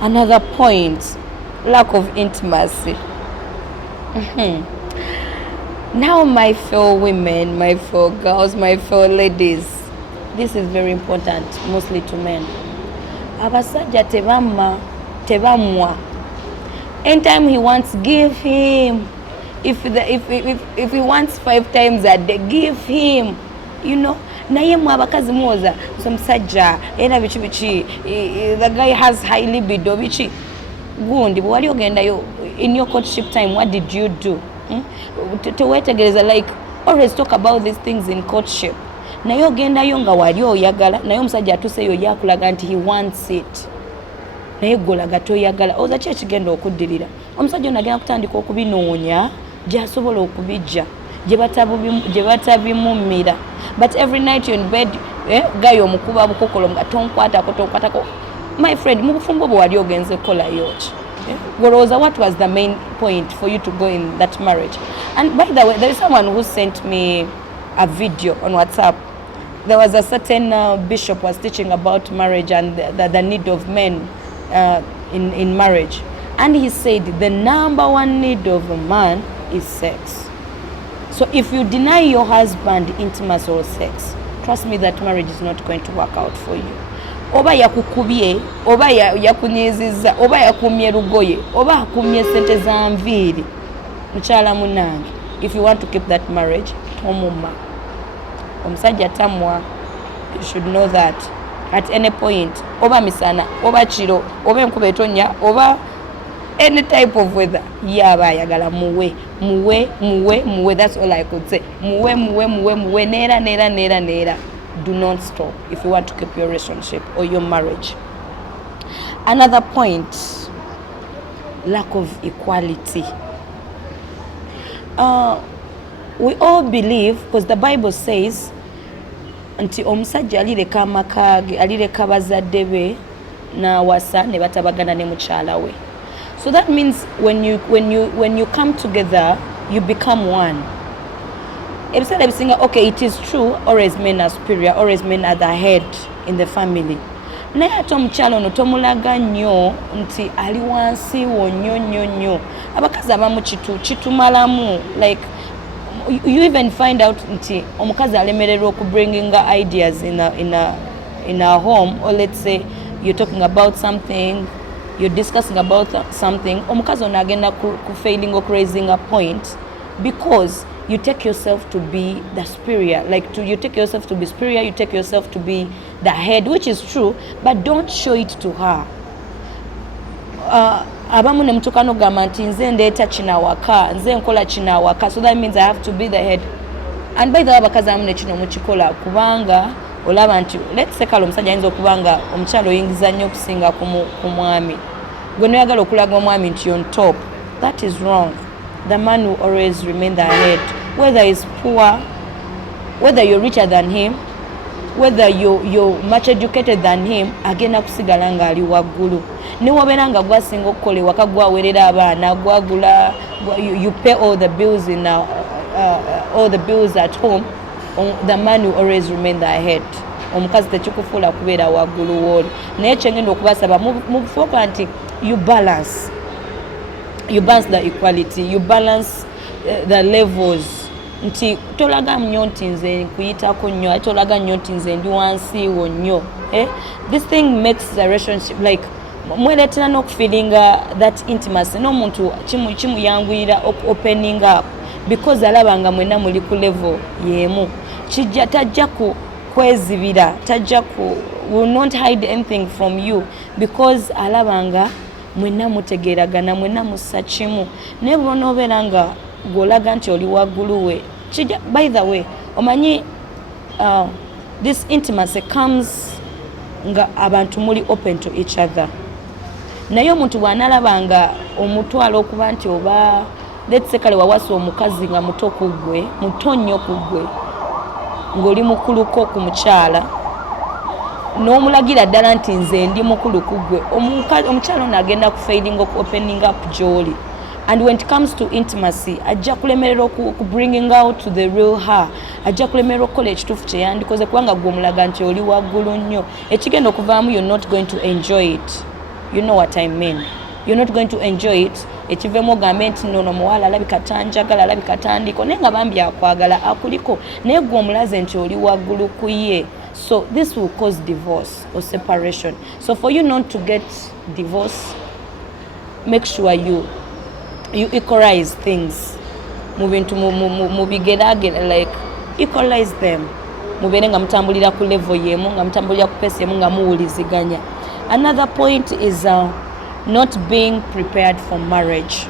Another point, lack of intimacy. Now, my fellow women, my fellow girls, my fellow ladies, this is very important, mostly to men. Abasajja tebamwa. Anytime he wants, give him. If he wants 5 times a day, give him. You know, naye mwe abakazi muwoza omusajja era biki the guy has high libido biki gundi bwe wali ogendayo in your courtship time, what did you do? Tewetegereza, like, always talk about these things in courtship. Naye ogendayo nga wali oyagala, naye omusajja atuseyo yakulaga nti he wants it, naye golaga toyagala, oza ki ekigenda okuddirira? Omusajja ono agenda kutandika okubinoonya gy'asobola okubijja gye batabimumira. But every night you're in bed, gayo omukuba bukokolo nga tonkwatako. My friend, mu bufumbo bwe wali ogenze kola yoki? What was the main point for you to go in that marriage? And by the way, there is someone who sent me a video on WhatsApp. There was a certain bishop was teaching about marriage and the need of men in marriage. And he said the number one need of a man is sex. So if you deny your husband intimacy or sex, trust me that marriage is not going to work out for you. Oba yakukubye, oba yakunyiziza, oba yakumye lugoye, oba akumye sente za nviiri. Mukyala munange, if you want to keep that marriage, tomuma. Omusajja tamwa. You should know that at any point, oba misana, oba kiro, oba enkuba etonnya, oba any type of weather, yaba ayagala muwe. That's all I could say. Muwe, nera. Do not stop if you want to keep your relationship or your marriage. Another point, lack of equality. We all believe, because the Bible says, nti omusajja alireka amakage, alireka bazadde be na wasa ne batabagana ne mukyala we. So that means when you come together, you become one. Instead of saying, okay, it is true, always men are superior, always men are the head in the family. Naye ate omukyala ono tomulaga nnyo nti ali wansi wo nnyo. Abakazi abamu kitumalamu, like you even find out nti omukazi alemererwa okubringing ideas in a home, or let's say you're talking about something, you're discussing about something, omukazi ono agenda ku failing or raising a point because you take yourself to be the superior, you take yourself to be superior, you take yourself to be the head, which is true, but don't show it to her. Abamu ne mutukano gamba nti nze ndeeta kinawaka, nze nkola kinawaka, so that means I have to be the head. And by the way, abakazi abamu ne kino mukikola kubanga olaba nti, let's say kale omusajja ayinza okubanga omukyala oyingiza nnyo okusinga ku mwami, gwe noyagala okulaga omwami nti on top. That is wrong. The man will always remain the head, whether he's poor, whether you're richer than him, whether you're much educated than him, agenda kusigala nga ali waggulu. Ne wabeera nga gwasinga okukola ewaka gwaweerera abaana, gwagula, you pay all the bills all the bills at home, the man will always remain the head. Omukazi tekikufuula kubeera waggulu wooli. Naye kyengenda okubasaba mufuuka nti you balance the equality, you balance the levels. Nti tolaga nnyo nti nze nkuyitako nnyo, ate tolaga nnyo nti nze ndi wansi wo nnyo. This thing makes the relationship like mweletera n'okufeelinga that intimacy. N'omuntu kimuyanguyira opening up because alaba nga mwena muli ku level yemu. Tajja kwezibira, will not hide anything from you because alaba nga mwena mutegeragana, mwena mussa kimu. Naye bw'onoobeera nga gw'olaga nti oli waggulu we. By the way, omanyi this intimacy comes nga abantu muli open to each other. Naye omuntu bw'anaalaba nga omutwala okuba nti oba let's say kale wawasa omukazi nga muto nnyo ku ggwe, ng'oli mukuluko ku mukyala, n'omulagira ddala nti nze ndi mukulu ku ggwe, omukyala ono agenda kufailing opening up gy'oli. And when it comes to intimacy, ajja kulemerera ku bringing out to the real her, ajja kulemerera okukola ekituufu kye yandikoze kubanga gwe omulaga nti oli waggulu nnyo. Ekigenda okuvaamu, you're not going to enjoy it. You know what I mean. You're not going to enjoy it. Ekivemo gambe nti nono muwala alabika tanjagala alabika tandiko naye nga bambi akwagala akuliko naye gwe omulaze nti oli waggulu ku ye. So this will cause divorce or separation. So for you not to get divorce, make sure you equalize things. Moving to mubigeragera, like equalize them. Mubere nga mutambulira ku level yemu, nga mutambulira ku pace yemu, nga muwuliziganya. Another point is not being prepared for marriage.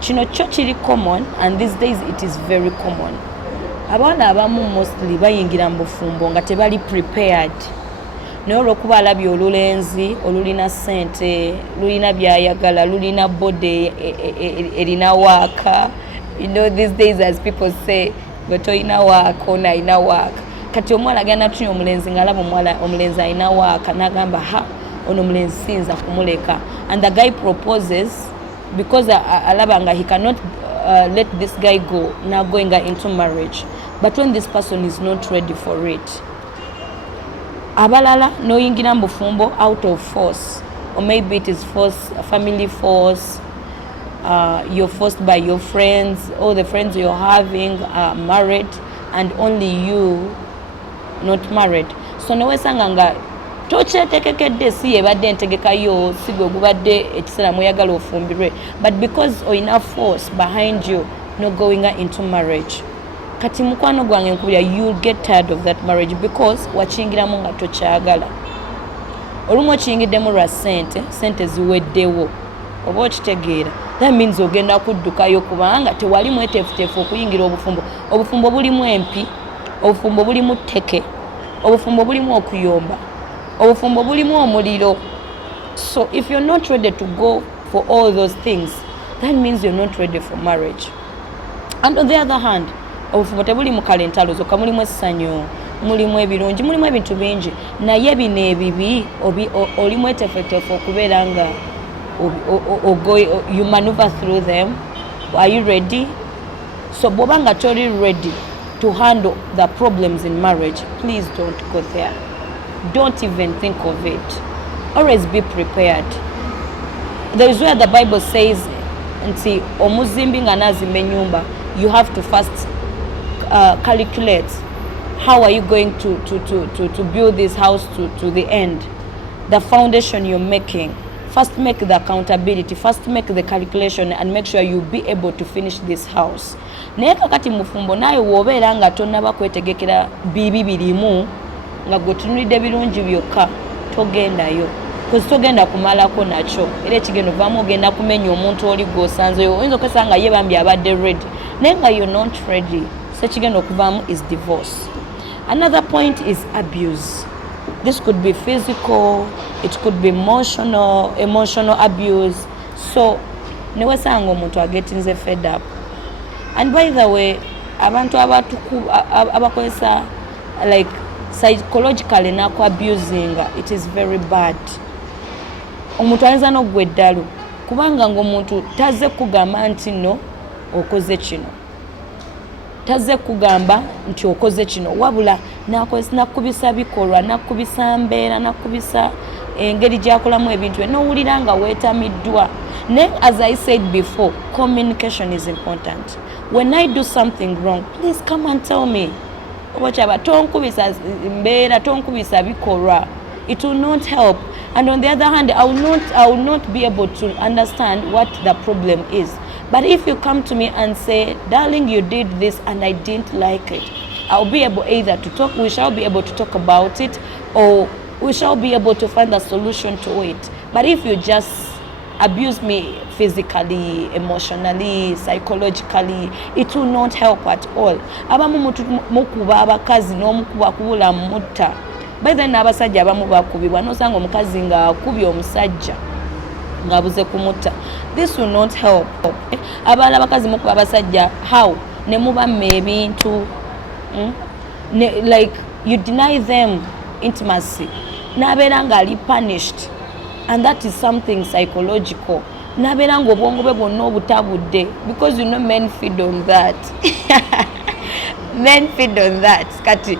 Kino kyo kiri common, and these days it is very common. Abaana abamu mostly bayingira mu bufumbo nga tebali prepared. Naye olw'okuba alabye olulenzi olulina ssente, lulina byayagala, lulina bode erina waaka. You know, these days as people say, gwe toyina waaka, ono alina waaka. Kati omuwala agenda tunya omulenzi ng'alaba omulenzi alina waaka n'agamba ha ono omulenzi siyinza kumuleka. And the guy proposes because alaba nga he cannot let this guy go, now going into marriage. But when this person is not ready for it, abalala noyingira mu bufumbo out of force, or maybe it is force, family force. You're forced by your friends, all the friends you're having are married and only you not married. So nowesanga nga tokyetegekedde si yebadde ntegekayo si gwe gubadde ekiseera muyagala ofumbirwe, but because oyina force behind you not going into marriage, kati mukwano gwange nkubira, you'll get tired of that marriage because wakiyingiramu nga tokyagala. Olumu okiyingiddemu lwa sente ziweddewo oba okitegeera, that means ogenda kuddukayo kubanga tewali mweteefuteefu okuyingira obufumbo. Obufumbo bulimu empi, obufumbo bulimu tteke, obufumbo bulimu okuyomba, obufumbo bulimu omuliro. So if you're not ready to go for all those things, that means you're not ready for marriage. And on the other hand, obufumbo tebuli mu kalentalo zokka, mulimu essanyu, mulimu ebirungi, mulimu ebintu bingi, naye bino ebibi oli mweteefuteefu okubeera nga you maneuver through them. Are you ready? So bobanga totally ready to handle the problems in marriage, please don't go there. Don't even think of it. Always be prepared. There is where the Bible says, nti omuzimbi nga nazimba ennyumba, you have to first calculate how are you going to build this house to the end. The foundation you're making. First make the accountability, first make the calculation and make sure you'll be able to finish this house. Naye kakati mufumbo naye wobeera nga tonnaba kwetegekera bibi birimu nga gwetunulidde birungi byokka, togendayo. Because togenda kumalako nakyo. Era ekigendo vaamu ogenda kumenya omuntu oli gw'osanzeyo. Oyinza okwesanga nga ye bambi abadde ready. Naye nga you're not ready. So ekigenda okuvaamu is divorce. Another point is abuse. This could be physical, it could be emotional abuse. So newesanga omuntu agetinze fed up. And by the way, abantu abakozesa like psychologically nako abusing, it is very bad. Omuntu ayinza n'oggwa eddalu kubanga ng'omuntu tazze kugamba nti no okoze kino, tazze kugamba nti okoze kino, wabula nakubisa bikolwa, nakubisa mbeera, nakubisa engeri gyakolamu ebintu n'owulira nga weetamiddwa. Ne as I said before, communication is important. When I do something wrong, please come and tell me. Obakyaba tonkubisa mbeera, tonkubisa bikolwa. It will not help. And on the other hand, I will not be able to understand what the problem is. But if you come to me and say, darling, you did this and I didn't like it, I'll be able either to talk, we shall be able to talk about it, or we shall be able to find a solution to it. But if you just abuse me physically, emotionally, psychologically, it will not help at all. Abamu mukuba abakazi n'omukuba kubula mutta. By then abasajja abamu bakubibwa n'osanga omukazi nga akubye omusajja ngabuze kumutta. This will not help. Abala abakazi mukuba abasajja, how? Ne mubamme ebintu. Like you deny them intimacy. Nabeera nga ali punished. And that is something psychological. Nabeera nga obwongo bwe bwonna obutabudde, because you know men feed on that. Men feed on that. Kati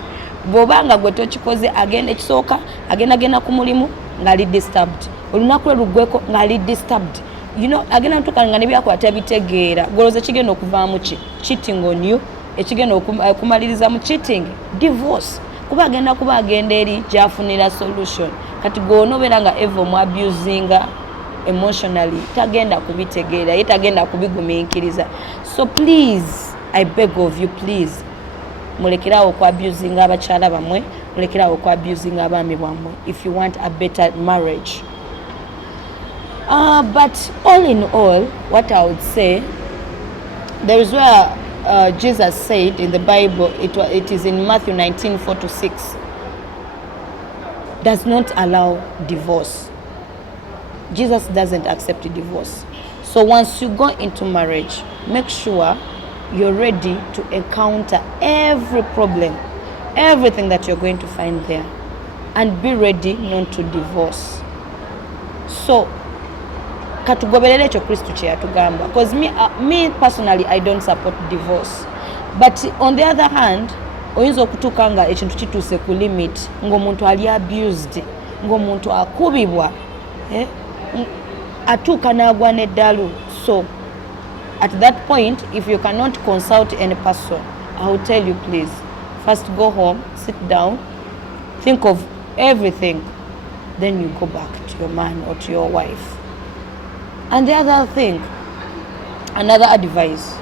bw'obanga gwe tokikoze, agenda ekisooka agenda ku mulimu ngali disturbed olunaku lugweko ngali disturbed agenda ntukanga ne byakola tabitegeera goloza kigenda okuvaamu ki cheating on you ekigenda okumaliriza mu cheating divorce kuba agenda eri gyafunira solution kati gonobeera nga evo mu abusinga emotionally tagenda kubitegeera ye tagenda kubigumiikiriza. So please, I beg of you, please mulekerawo ku abusing abakyala bamwe, mulekerawo ku abusing abaami bamwe if you want a better marriage. But all in all, what I would say, there is where Jesus said in the Bible, it is in Matthew 19:4-6, does not allow divorce. Jesus doesn't accept divorce. So once you go into marriage, make sure you're ready to encounter every problem, everything that you're going to find there, and be ready not to divorce. So katugoberere ekyo Kristo kye yatugamba, because me personally I don't support divorce, but on the other hand oyinza okutuuka nga ekintu kituuse ku limit ng'omuntu ali abused, ng'omuntu akubibwa atuuka n'agwa n'eddalu. So at that point, if you cannot consult any person, I will tell you, please first go home, sit down, think of everything, then you go back to your man or to your wife. And the other thing, another advice,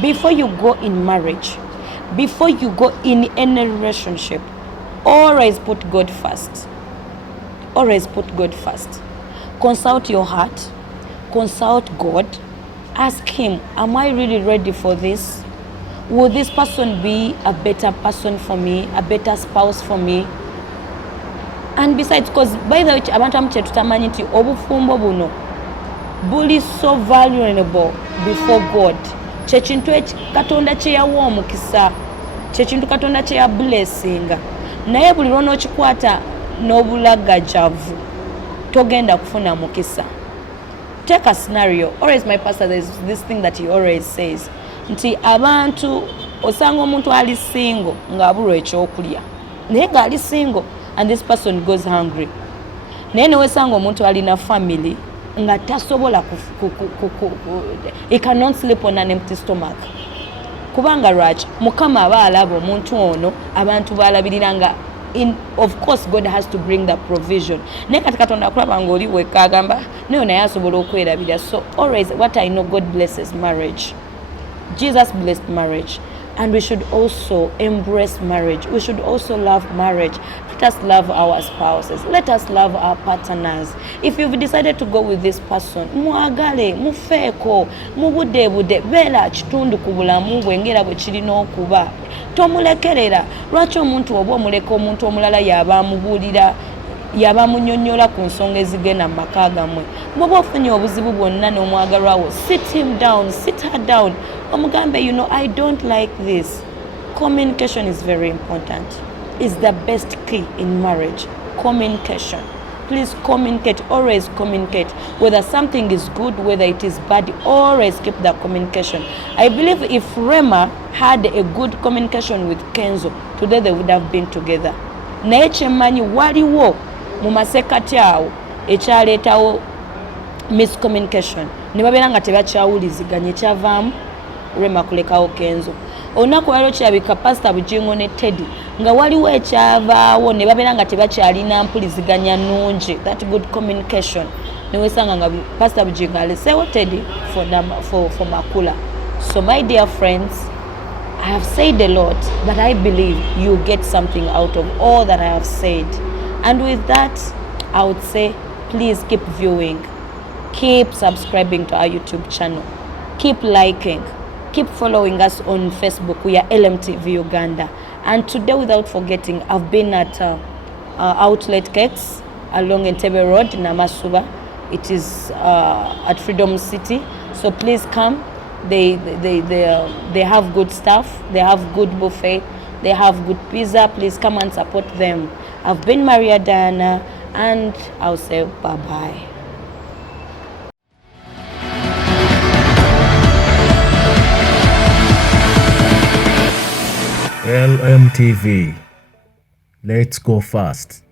before you go in marriage, before you go in any relationship, always put God first. Always put God first. Consult your heart, consult God, ask him, am I really ready for this? Will this person be a better person for me, a better spouse for me? And besides, because by the way, abantu amuche tutamanyi nti obufumbo buno buli so valuable before God. Kyechintu Katonda kye yawa omukisa, kyechintu Katonda kye ya blessinga, naye buli lw'onookikwata n'obulagajjavu togenda kufuna mukisa. Take a scenario. Always my pastor, there's this thing that he always says, nti abantu osanga omuntu ali single ng'abulwa ekyokulya, naye ng'ali single and this person goes hungry. Naye newesanga omuntu alina family nga tasobola he cannot sleep on an empty stomach. Kubanga lwaki Mukama aba alaba omuntu ono, abantu balabirira nga of course God has to bring the provision. Naye kati Katonda akulaba ng'oli wekka agamba naye naye asobola okwerabira. So always what I know, God blesses marriage. Jesus blessed marriage, and we should also embrace marriage. We should also love marriage. Let us love our spouses. Let us love our partners. If you've decided to go with this person, muagale, mufeeko, mubudebude, beera kitundu ku bulamu bwe ngera bwe kirina okuba. Tomulekerera. Lwaki omuntu oba omuleka omuntu omulala y'abamubuulira, y'abamunyonnyola ku nsonga ezigenda mu maka gammwe? Bw'oba ofunye obuzibu bwonna n'omwagalwawo, sit him down, sit her down. Omugambe, I don't like this. Communication is very important. It's the best key in marriage. Communication. Please communicate. Always communicate. Whether something is good, whether it is bad, always keep the communication. I believe if Rema had a good communication with Kenzo, today they would have been together. Naye kyemmanyi waliwo mu masekati awo ekyaleetawo miscommunication, ne babeera nga tebakyawuliziganya, ekyavaamu Rema kulekawo Kenzo. Olunaku lwaliro kirabika Pastor Bujingo ne Teddy nga waliwo ekyavaawo ne babeera nga tebakyalina mpuliziganya nnungi, that good communication. Ne wesanga nga Pastor Bujingo aleseewo Teddy for Makula. So my dear friends, I have said a lot, but I believe you get something out of all that I have said. And with that, I would say, please keep viewing, keep subscribing to our YouTube channel, keep liking, keep following us on Facebook. We are LMTV Uganda. And today, without forgetting, I've been at Outlet Cakes along Entebbe Road, Namasuba. It is at Freedom City. So please come. They have good stuff. They have good buffet. They have good pizza. Please come and support them. I've been Maria Diana, and I'll say bye-bye. LMTV. Let's go fast.